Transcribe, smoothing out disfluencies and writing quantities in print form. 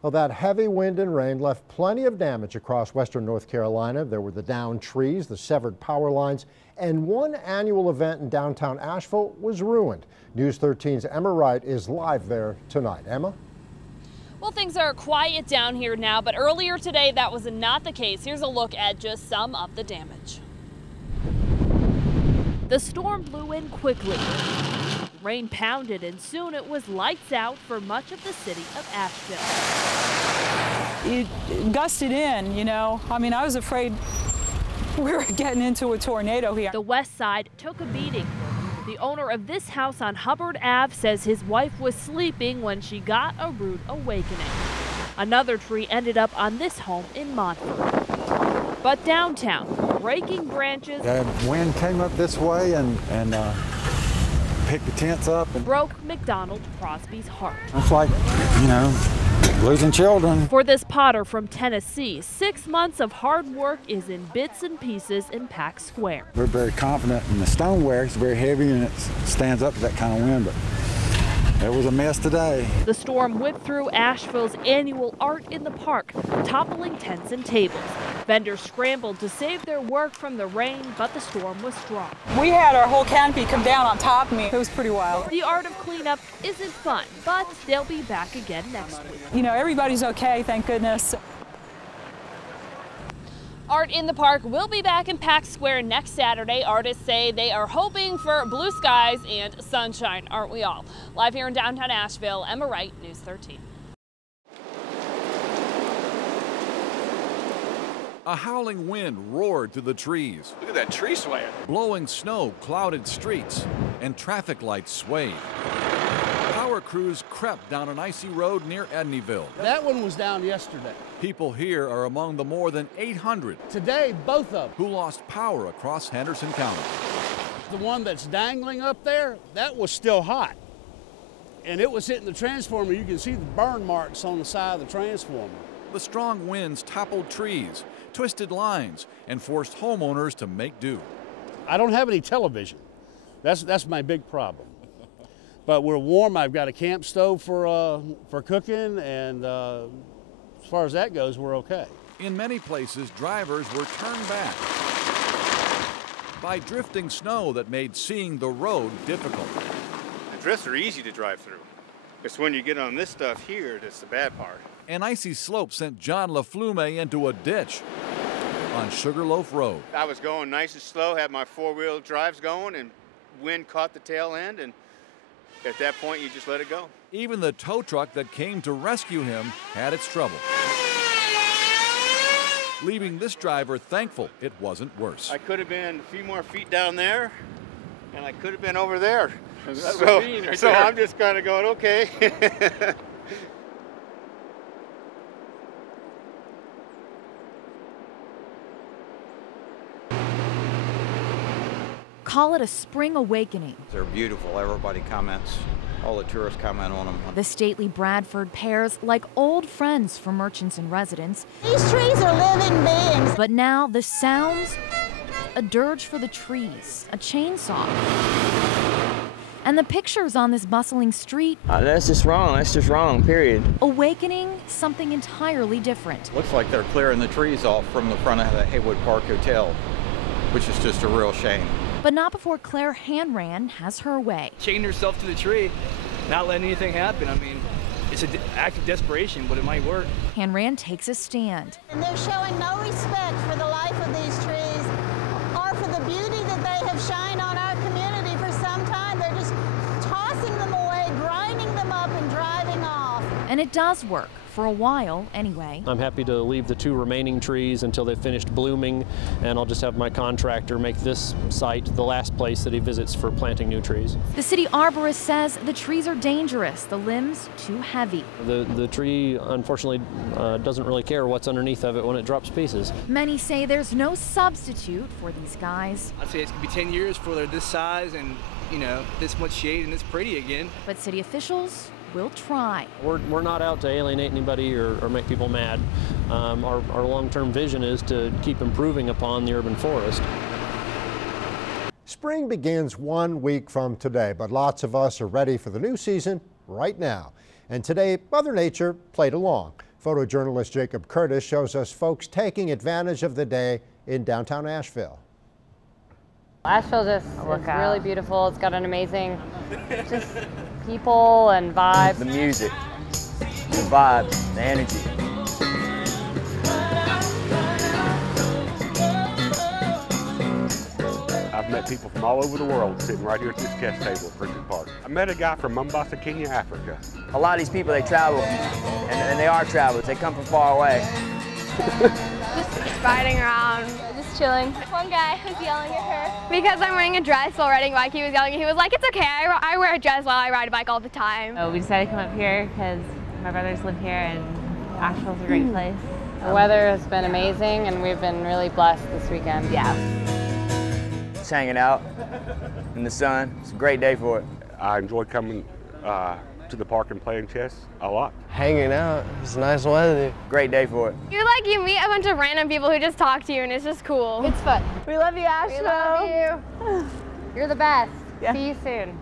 Well, that heavy wind and rain left plenty of damage across western North Carolina. There were the downed trees, the severed power lines, and one annual event in downtown Asheville was ruined. News 13's Emma Wright is live there tonight. Emma? Well, things are quiet down here now, but earlier today that was not the case. Here's a look at just some of the damage. The storm blew in quickly. Rain pounded, and soon it was lights out for much of the city of Asheville. It gusted in, you know. I mean, I was afraid we were getting into a tornado here. The west side took a beating. The owner of this house on Hubbard Ave says his wife was sleeping when she got a rude awakening. Another tree ended up on this home in Montford. But downtown, breaking branches. The wind came up this way and picked the tents up and broke McDonald Crosby's heart. It's like, you know, losing children. For this potter from Tennessee, 6 months of hard work is in bits and pieces in Pack Square. We're very confident in the stoneware. It's very heavy and it stands up to that kind of wind, but it was a mess today. The storm whipped through Asheville's annual Art in the Park, toppling tents and tables. Vendors scrambled to save their work from the rain, but the storm was strong. We had our whole canopy come down on top of me. It was pretty wild. The art of cleanup isn't fun, but they'll be back again next week. You know, everybody's okay, thank goodness. Art in the Park will be back in Pack Square next Saturday. Artists say they are hoping for blue skies and sunshine, aren't we all? Live here in downtown Asheville, Emma Wright, News 13. A howling wind roared through the trees. Look at that tree swaying. Blowing snow clouded streets, and traffic lights swayed. Power crews crept down an icy road near Edneyville. That one was down yesterday. People here are among the more than 800 Today, both of them. who lost power across Henderson County. The one that's dangling up there, that was still hot. And it was hitting the transformer. You can see the burn marks on the side of the transformer. The strong winds toppled trees, twisted lines, and forced homeowners to make do. I don't have any television. That's my big problem. But we're warm. I've got a camp stove for cooking, and as far as that goes, we're okay. In many places, drivers were turned back by drifting snow that made seeing the road difficult. The drifts are easy to drive through. It's when you get on this stuff here that's the bad part. An icy slope sent John LaFlume into a ditch on Sugarloaf Road. I was going nice and slow, had my four-wheel drives going, and wind caught the tail end, and at that point, you just let it go. Even the tow truck that came to rescue him had its trouble, leaving this driver thankful it wasn't worse. I could have been a few more feet down there, and I could have been over there. So I'm just kind of going, okay. Call it a spring awakening. They're beautiful. Everybody comments. All the tourists comment on them. The stately Bradford pears like old friends for merchants and residents. These trees are living beings. But now the sounds, a dirge for the trees, a chainsaw. And the pictures on this bustling street. That's just wrong, period. Awakening something entirely different. Looks like they're clearing the trees off from the front of the Haywood Park Hotel, which is just a real shame. But not before Claire Hanran has her way. Chained herself to the tree, not letting anything happen. I mean, it's an act of desperation, but it might work. Hanran takes a stand. And they're showing no respect for the life of these trees or for the beauty that they have shined on our community for some time. They're just tossing them away, grinding them up, and driving off. And it does work. For a while, anyway. I'm happy to leave the 2 remaining trees until they've finished blooming, and I'll just have my contractor make this site the last place that he visits for planting new trees. The city arborist says the trees are dangerous, the limbs too heavy. The tree, unfortunately, doesn't really care what's underneath of it when it drops pieces. Many say there's no substitute for these guys. I'd say it's gonna be 10 years before they're this size and, you know, this much shade and this pretty again. But city officials will try. We're not out to alienate anybody or make people mad. Our long-term vision is to keep improving upon the urban forest. Spring begins 1 week from today, but lots of us are ready for the new season right now. And today, Mother Nature played along. Photojournalist Jacob Curtis shows us folks taking advantage of the day in downtown Asheville. Asheville just is really beautiful. It's got an amazing just people and vibe. The music, the vibe, the energy. I've met people from all over the world sitting right here at this chess table at Pritchard Park. I met a guy from Mombasa, Kenya, Africa. A lot of these people, they travel, and they are travelers. They come from far away. Just riding around, just chilling. One guy was yelling at her because I'm wearing a dress while riding a bike. He was yelling. He was like, "It's okay. I wear a dress while I ride a bike all the time." So we decided to come up here because my brothers live here, and Asheville's a great place. The weather has been amazing, and we've been really blessed this weekend. Yeah. Just hanging out in the sun. It's a great day for it. I enjoy coming to the park and playing chess a lot. Hanging out, it's nice weather. Great day for it. You meet a bunch of random people who just talk to you, and it's just cool. It's fun. We love you, Asheville. We love you. You're the best. Yeah. See you soon.